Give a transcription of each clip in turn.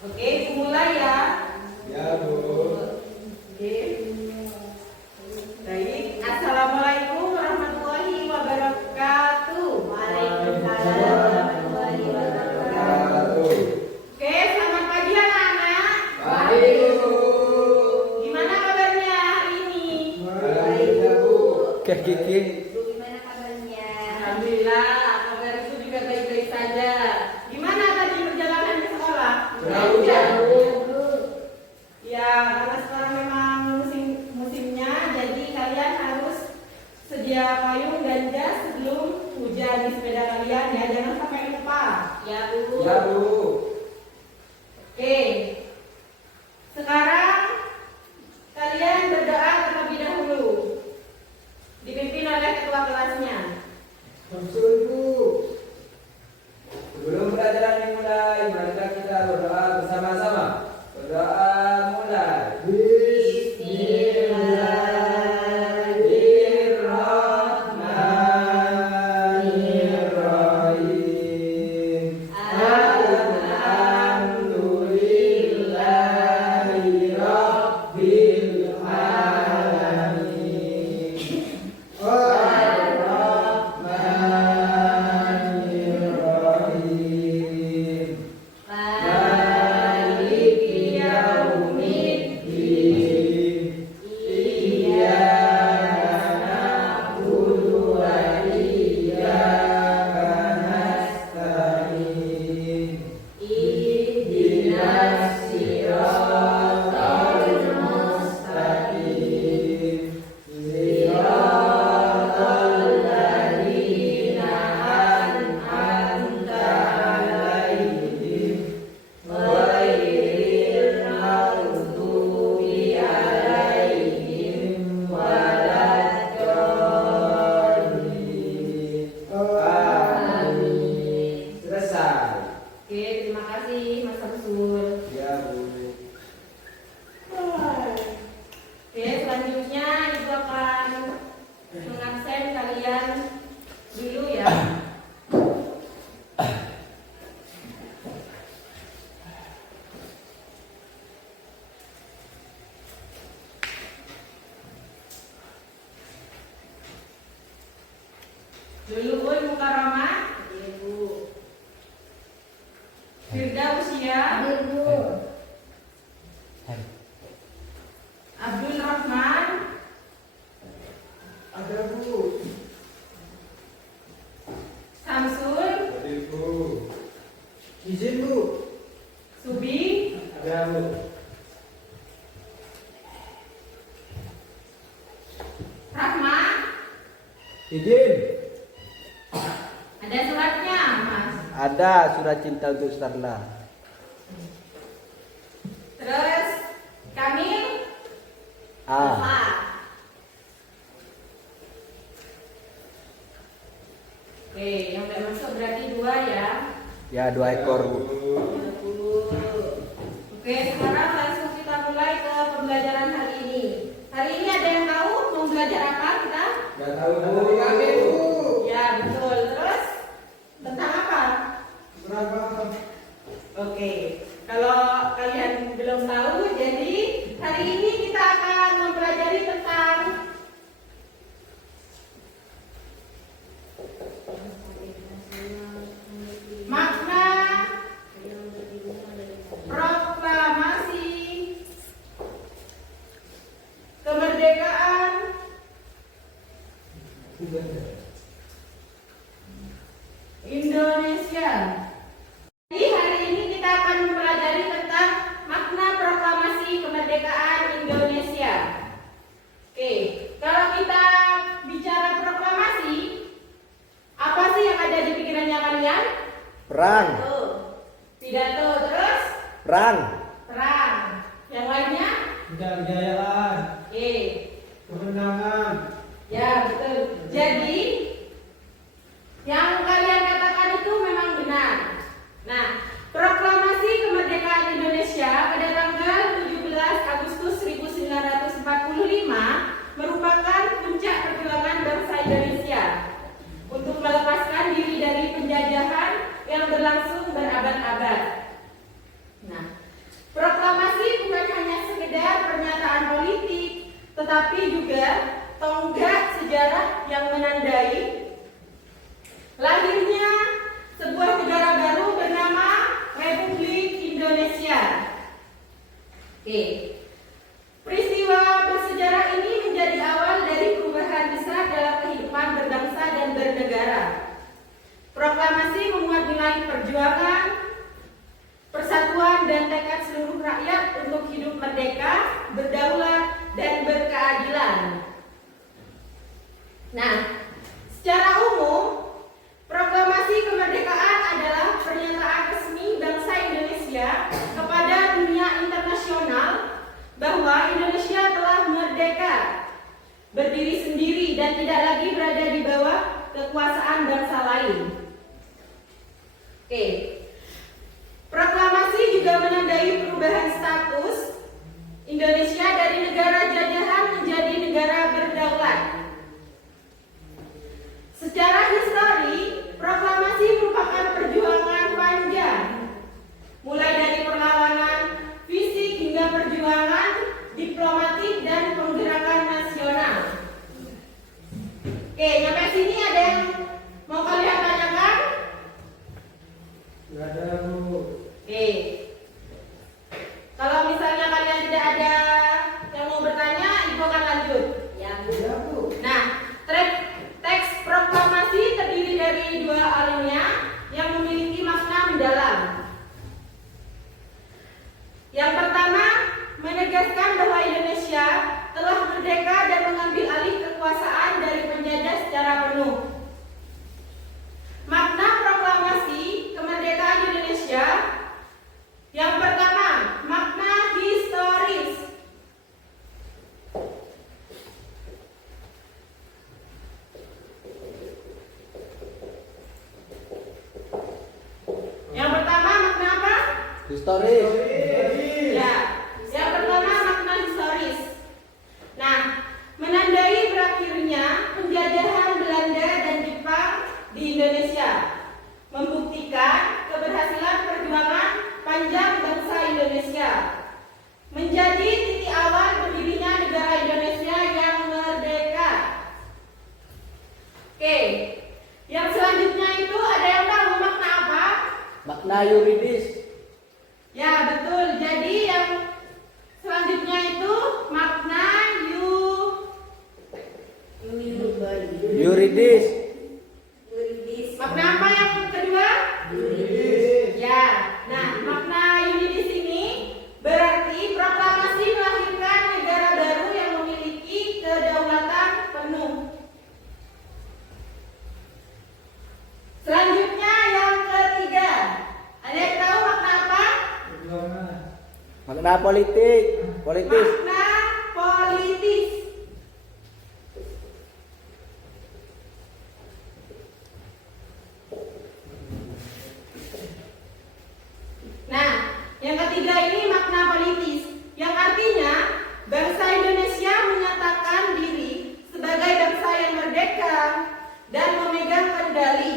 Oke, mulai ya. Ya, Bu. Oke. Baik. Assalamualaikum warahmatullahi wabarakatuh. Waalaikumsalam warahmatullahi wabarakatuh. Oke, selamat pagi anak-anak. Baik, Bu. Gimana kabarnya hari ini? Baik, ya, Bu. Oke, Kiki. Bu, gimana kabarnya? Alhamdulillah, kabarku juga baik-baik saja. Gimana tadi perjalanan ke sekolah? Lancar, Bu. Ya, karena sekarang memang musimnya, jadi kalian harus sedia payung dan jas sebelum hujan di sepeda kalian ya. Jangan sampai lupa. Ya, Bu. Ya, Bu. Oke. Sekarang kalian berdoa terlebih dahulu. Dipimpin oleh ketua kelasnya. Maksud, Bu. Sebelum pelajaran dimulai, marilah kita berdoa bersama-sama. Berdoa mulai. Bismillahirrahmanirrahim. Alhamdulillahirabbil alamin. Ar-Rahmanir-Rahim. Maliki yaumiddin. Iyyaka na'budu wa iyyaka nasta'in. Ihdinas siratal mustaqim. Siratal ladzina an'amta 'alaihim ghairil maghdubi 'alaihim waladdallin. Amin. Selesai. Oke, terima kasih Mas Samsul. Ya, Bu. Oke, selanjutnya Ibu akan mengabsen kalian dulu ya. Luluun Mukarramah, Ya, Bu. Firdausia, Ya, Bu. Abdul Rahman, Ada, Bu. Samsul, Ada, Bu. Izin, Bu. Subi, Ada, Bu. Rahma. Izin. Ada suratnya, Mas. Ada surat cinta untuk Starla. Terus Kamil, Ah, Pak. Oke, yang udah masuk berarti 2 ya. ya 2 ekor. Bu. Oke, sekarang langsung kita mulai ke pembelajaran hari ini. Hari ini ada yang tahu mau belajar apa kita? Gak tahu, Bu. Kami, Bu. Ya, betul. Terus tentang apa? Berapa? Oke, kalau kalian belum tahu, jadi hari ini kita akan mempelajari tentang makna proklamasi kemerdekaan Indonesia. Jadi hari ini kita akan mempelajari tentang makna proklamasi kemerdekaan Indonesia. Oke, kalau kita bicara proklamasi, apa sih yang ada di pikirannya kalian? Perang, Pidato, terus perang. perang. Yang lainnya? Kejayaan, Oke, kemenangan. ya betul. Jadi yang kalian katakan itu memang benar. Nah, proklamasi kemerdekaan Indonesia pada tanggal 17 Agustus 1945 merupakan puncak perjuangan bangsa Indonesia untuk melepaskan diri dari penjajahan yang berlangsung berabad-abad. Nah, tetapi juga tonggak sejarah yang menandai lahirnya sebuah negara baru bernama Republik Indonesia. Oke. Peristiwa bersejarah ini menjadi awal dari perubahan besar dalam kehidupan berbangsa dan bernegara. Proklamasi memuat nilai perjuangan, persatuan dan tekad seluruh rakyat untuk hidup merdeka, berdaulat, dan berkeadilan. Nah, secara umum, proklamasi kemerdekaan adalah pernyataan resmi bangsa Indonesia kepada dunia internasional bahwa Indonesia telah merdeka, berdiri sendiri dan tidak lagi berada di bawah kekuasaan bangsa lain. Oke. Proklamasi juga menandai perubahan status Indonesia dari negara jajahan menjadi negara berdaulat. Secara histori, proklamasi merupakan perjuangan panjang, mulai dari perlawanan fisik hingga perjuangan diplomatik dan penggerakan nasional. Oke, sampai sini ada yang mau kalian tanyakan? Nggak ada, Bu. Oke. Kalau misalnya kalian tidak ada yang mau bertanya, Ibu akan lanjut. Ya, Bu. Ya, Bu. Nah, teks proklamasi terdiri dari 2 alinea yang memiliki makna mendalam. Yang pertama, menegaskan bahwa Indonesia telah merdeka dan mengambil alih kekuasaan dari penjajah secara penuh. Makna proklamasi kemerdekaan Indonesia yang pertama, makna historis. Yang pertama, makna apa? Historis. Ya, yang pertama makna historis. Nah, menandai berakhirnya penjajahan Belanda dan Jepang di Indonesia, membuktikan keberhasilan perjuangan panjang bangsa Indonesia, menjadi titik awal berdirinya negara Indonesia yang merdeka. Oke, yang selanjutnya itu ada yang tahu makna apa? Makna yuridis. Ya, betul. Jadi yang selanjutnya itu makna Yuridis. Yuridis. makna apa yang kedua? Ya. Nah, makna yuridis ini berarti proklamasi melahirkan negara baru yang memiliki kedaulatan penuh. Selanjutnya yang ketiga. Ada yang tahu makna apa? Perjuangan. Makna politik. Politis. Makna politis. Nah, yang ketiga ini makna politis, yang artinya bangsa Indonesia menyatakan diri sebagai bangsa yang merdeka dan memegang kendali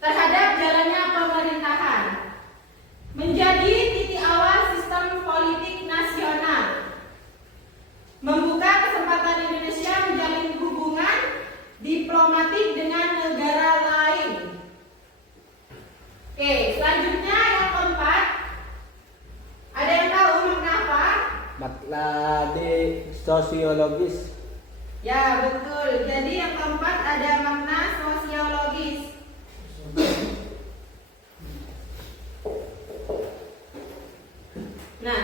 terhadap jalannya pemerintahan, menjadi titik awal sistem politik nasional, membuka kesempatan Indonesia menjalin hubungan diplomatik dengan negara lain. Oke, selanjutnya yang keempat, ada yang tahu makna apa? Makna di sosiologis. Ya, betul. Jadi yang keempat ada makna sosiologis. Nah,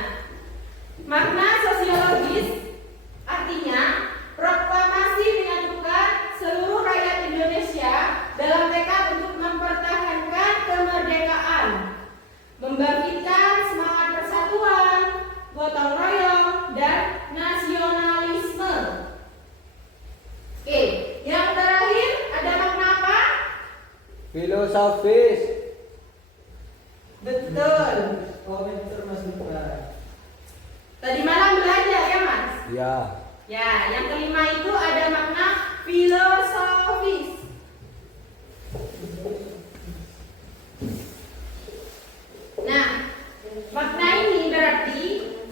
makna sosiologis artinya proklamasi menyatukan seluruh rakyat Indonesia dalam tekad untuk mempertahankan kemerdekaan, membangkitkan semangat persatuan, gotong royong, dan nasionalisme. Oke, yang terakhir ada makna apa? Filosofis. Betul. Komentar Mas Lupa. Tadi malam belajar ya, Mas? Ya. Ya, yang kelima itu ada makna filosofis. Nah, makna ini berarti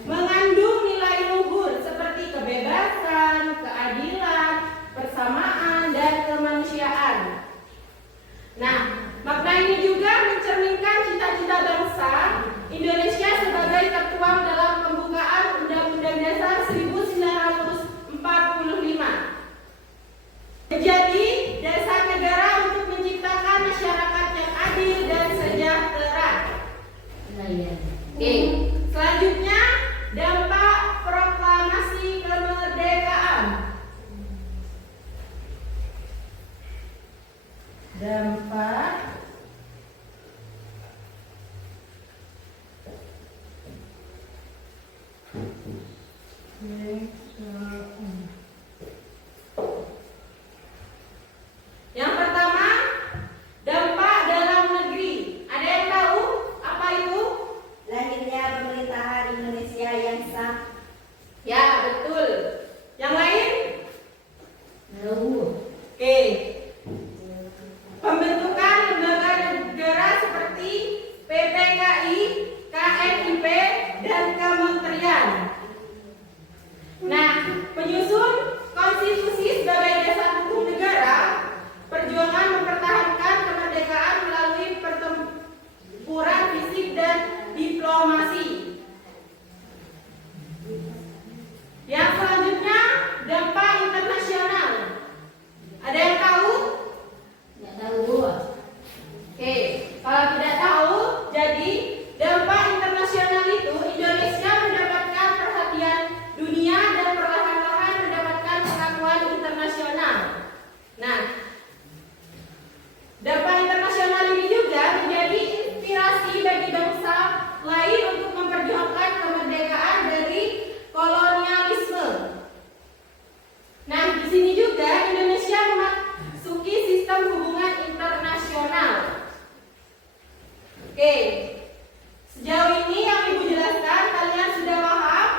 mengandung nilai luhur seperti kebebasan, Yang pertama, dampak dalam negeri. Ada yang tahu apa itu? Lahirnya pemerintahan Indonesia yang sah. Ya, betul. Yang lain? Tahu. Oke. Pembentukan lembaga negara seperti PPKI, KNIP, dan kementerian. Nah, menyusun konstitusi sebagai dasar hukum negara, perjuangan mempertahankan kemerdekaan melalui pertempuran fisik dan diplomasi. Yang selanjutnya, dampak internasional. Ada yang tahu? Tidak tahu. Oke, kalau tidak tahu, jadi dampak internasional itu Indonesia mendapatkan perhatian dunia dan perlahan-lahan mendapatkan pengakuan internasional. Nah, dampak internasional ini juga menjadi inspirasi bagi bangsa lain untuk memperjuangkan kemerdekaan dari kolonialisme. Nah, di sini juga Indonesia memasuki sistem hubungan internasional. Oke, sejauh ini yang Ibu jelaskan kalian sudah paham?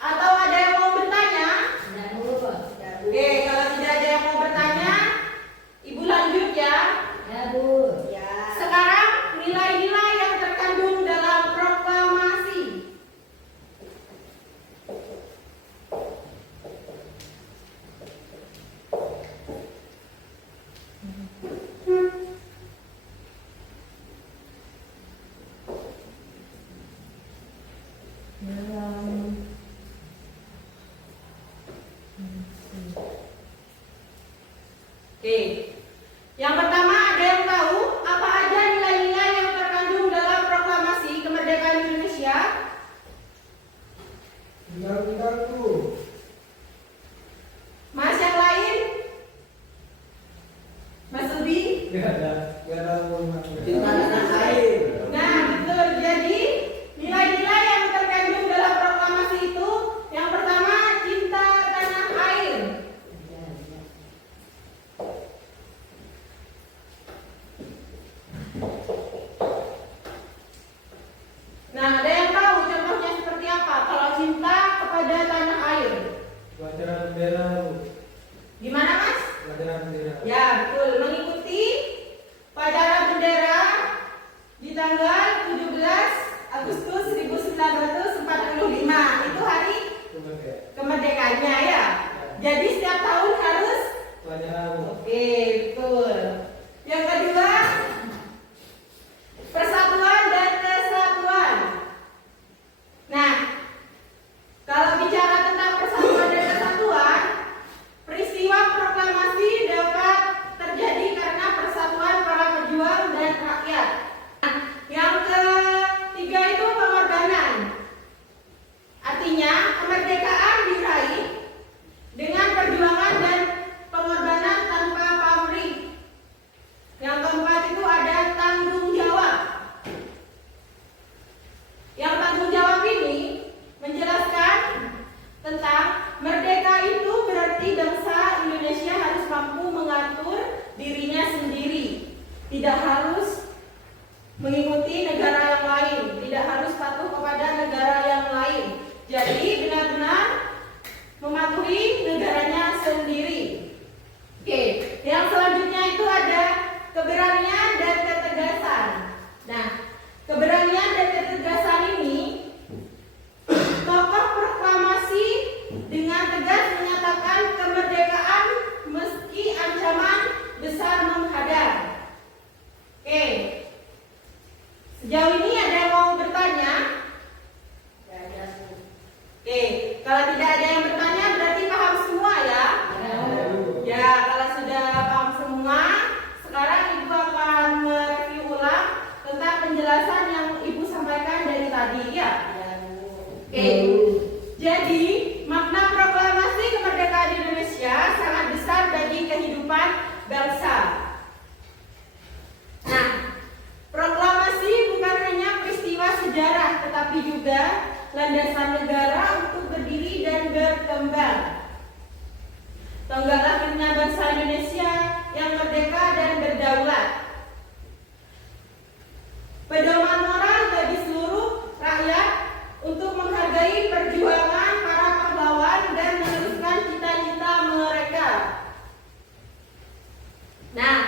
Atau ada yang mau bertanya? Oke, kalau tidak ada yang mau bertanya, Ibu lanjut ya. Ya. Sekarang nilai-nilai yang terkandung dalam proklamasi. Oke. Yang pertama, ada yang tahu apa aja nilai-nilai yang terkandung dalam proklamasi kemerdekaan Indonesia? Mas, yang lain? Mas Ubi? Cinta tanah air. Nah, betul. Jadi, nilai-nilai yang terkandung dalam proklamasi itu yang pertama, cinta tanah air. Nah, ada yang tahu contohnya seperti apa kalau cinta kepada tanah air? Gimana, Mas? Ya, betul. Mengikuti upacara bendera di tanggal 17 Agustus 1945. Itu hari kemerdekaannya ya. Jadi setiap tahun harus. Oke, betul. Yang kedua, persatuan dan kesatuan. Nah, kalau bicara tentang persatuan dan kesatuan, peristiwa proklamasi dapat terjadi karena persatuan para pejuang dan rakyat. Nah, yang ketiga itu pengorbanan. Artinya, kemerdekaan diraih dengan perjuangan dan pengorbanan tanpa pamrih. Yang keempat itu ada tanggung jawab. Yang tanggung jawab ini menjelaskan tentang merdeka itu berarti bangsa Indonesia harus mampu mengatur dirinya sendiri, tidak harus mengikuti negara yang lain, tidak harus patuh kepada negara yang lain. Jadi benar-benar mematuhi negaranya sendiri. Oke, yang selanjutnya itu ada keberanian dan ketegasan. Nah, keberanian dan ketegasan ini tokoh proklamasi dengan tegas menyatakan kemerdekaan meski ancaman besar menghadang. Oke. landasan negara untuk berdiri dan berkembang. Tonggak lahirnya bangsa Indonesia yang merdeka dan berdaulat. Pedoman moral bagi seluruh rakyat untuk menghargai perjuangan para pahlawan dan meneruskan cita-cita mereka. Nah,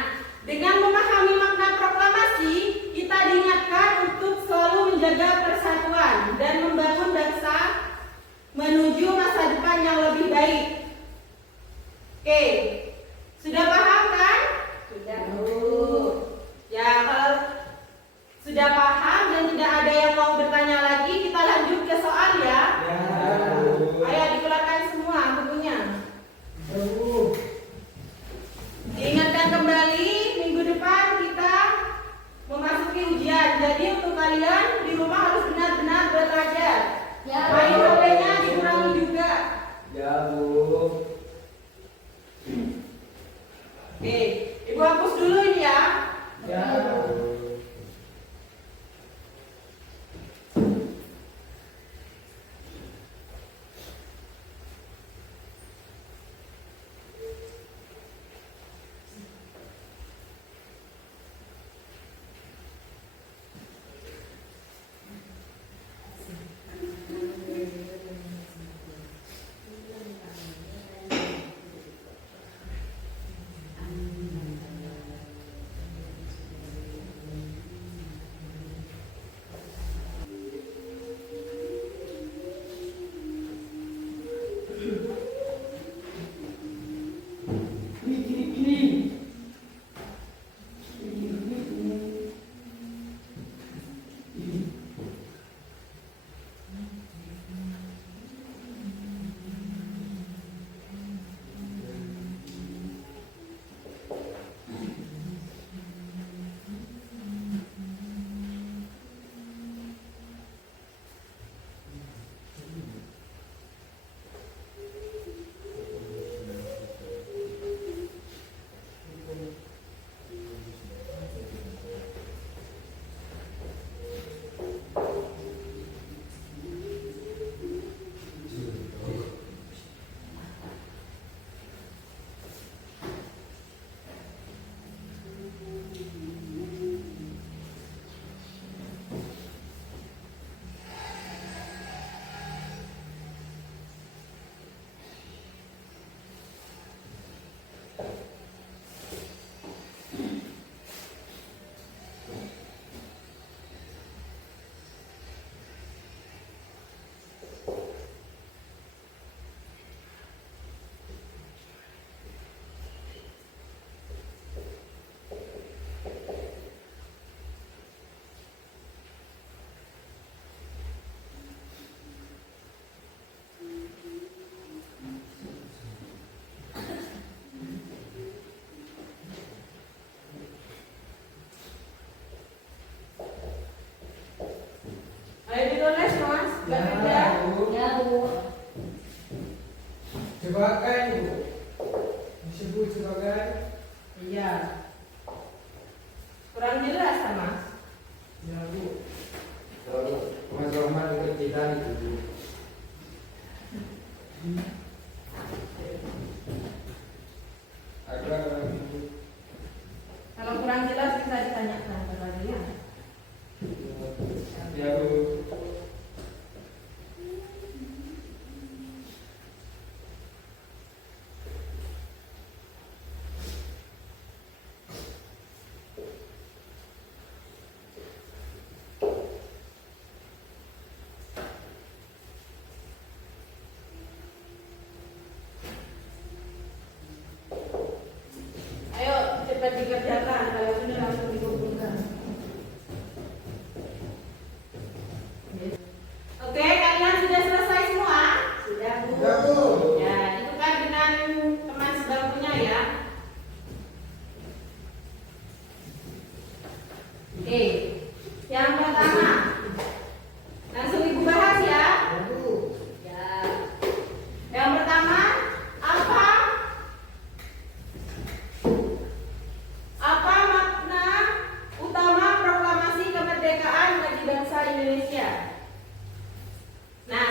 dengan memahami makna proklamasi, kita diingatkan untuk selalu menjaga persatuan dan membangun bangsa menuju masa depan yang lebih baik. Oke, sudah paham kan? Sudah. Ya, kalau sudah paham dan tidak ada yang mau bertanya lagi, kita lanjut ke soal ya. Ya. Ayo dikeluarkan semua bukunya. Bu. Diingatkan kembali, minggu depan kita memasuki ujian. Jadi untuk kalian di rumah harus benar-benar belajar. Ya. Main HP-nya dikurangi juga. Ya, Bu. Oke, Ibu hapus dulu ini ya. Ya. Ayo ditulis mas, Mbak Frida. Ya, Bu. Ya, Bu. Jebakan, Bu. Disebut jebakan. Iya. Kurang jelas kan mas? Ya, Bu. Kalau Mas Rahman ikut kita itu. Ada Kalau kurang jelas bisa ditanyakan kepada dia. ya, Bu. Ayo cepat dikerjakan, kalau sudah langsung dikumpulkan. Oke, kalian sudah selesai semua? Sudah, Bu. Ya, Bu. Ya, ditukar dengan teman sebangkunya ya. Oke, yang pertama langsung ibu bahas ya. Ya, Bu. Ya. Yang pertama, apa makna utama proklamasi kemerdekaan bagi bangsa Indonesia? Nah,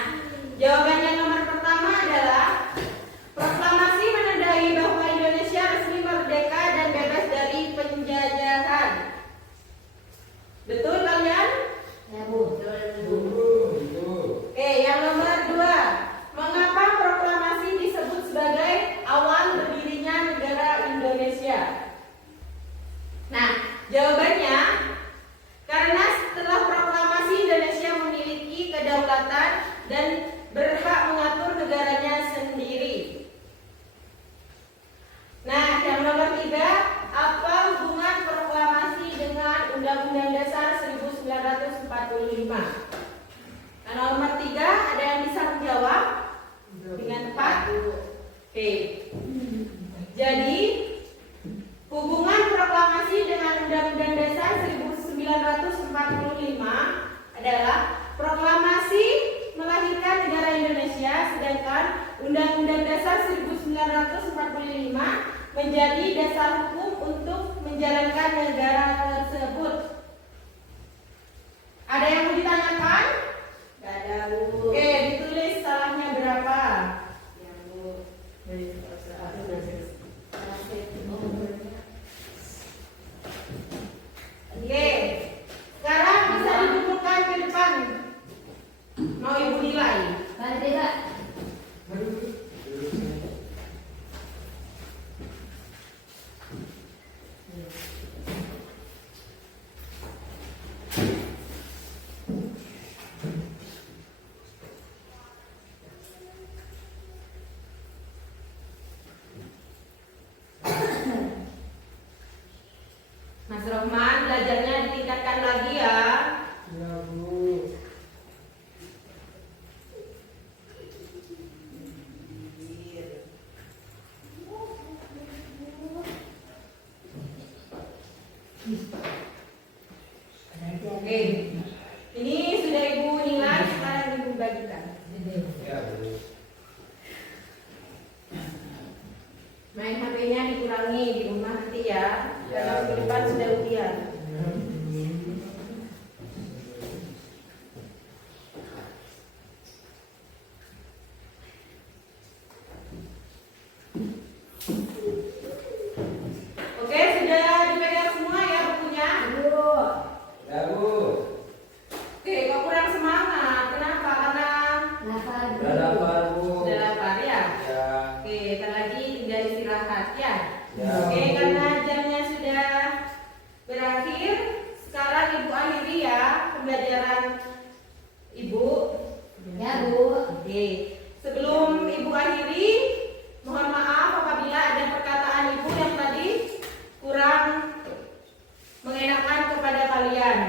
Undang-Undang Dasar 1945. Nah, nomor 3, ada yang bisa menjawab dengan tepat? Oke. Jadi, hubungan proklamasi dengan Undang-Undang Dasar 1945 adalah proklamasi melahirkan negara Indonesia, sedangkan Undang-Undang Dasar 1945 menjadi dasar hukum untuk menjalankan negara tersebut. Ada yang mau ditanyakan? Gak ada, Bu. Oke, ditulis salahnya berapa? Ya, Bu. Oke, sekarang bisa didudukkan ke depan. Mau ibu nilai? Mari kita. Mas Rohman, belajarnya ditingkatkan lagi ya. Ya, Bu. Oke, ini sudah ibu nilai, sekarang ibu bagikan. Ya, Bu. Main HP-nya dikurangi di rumah nanti ya, Ya. karena minggu depan sudah ujian. Oke, sudah dipegang semua ya bukunya? Ya, Bu. Oke, kok kurang semangat? Kenapa? Karena Udah lapar, Bu. sudah lapar ya? Ya. Oke, ntar lagi tinggal istirahat ya. Ya. Oke, karena jamnya sudah berakhir, sekarang ibu akhiri ya pembelajaran ibu. Ya, Bu. Oke, sebelum ibu akhiri, mohon maaf apabila ada perkataan ibu yang tadi kurang mengenakan kepada kalian.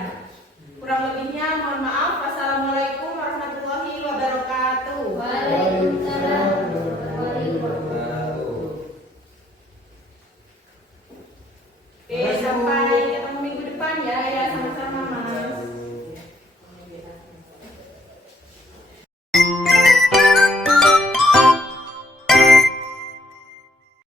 Kurang lebihnya mohon maaf. Wassalamualaikum warahmatullahi wabarakatuh. Waalaikumsalam warahmatullahi wabarakatuh. Oke, sampai ketemu minggu depan ya. Ya,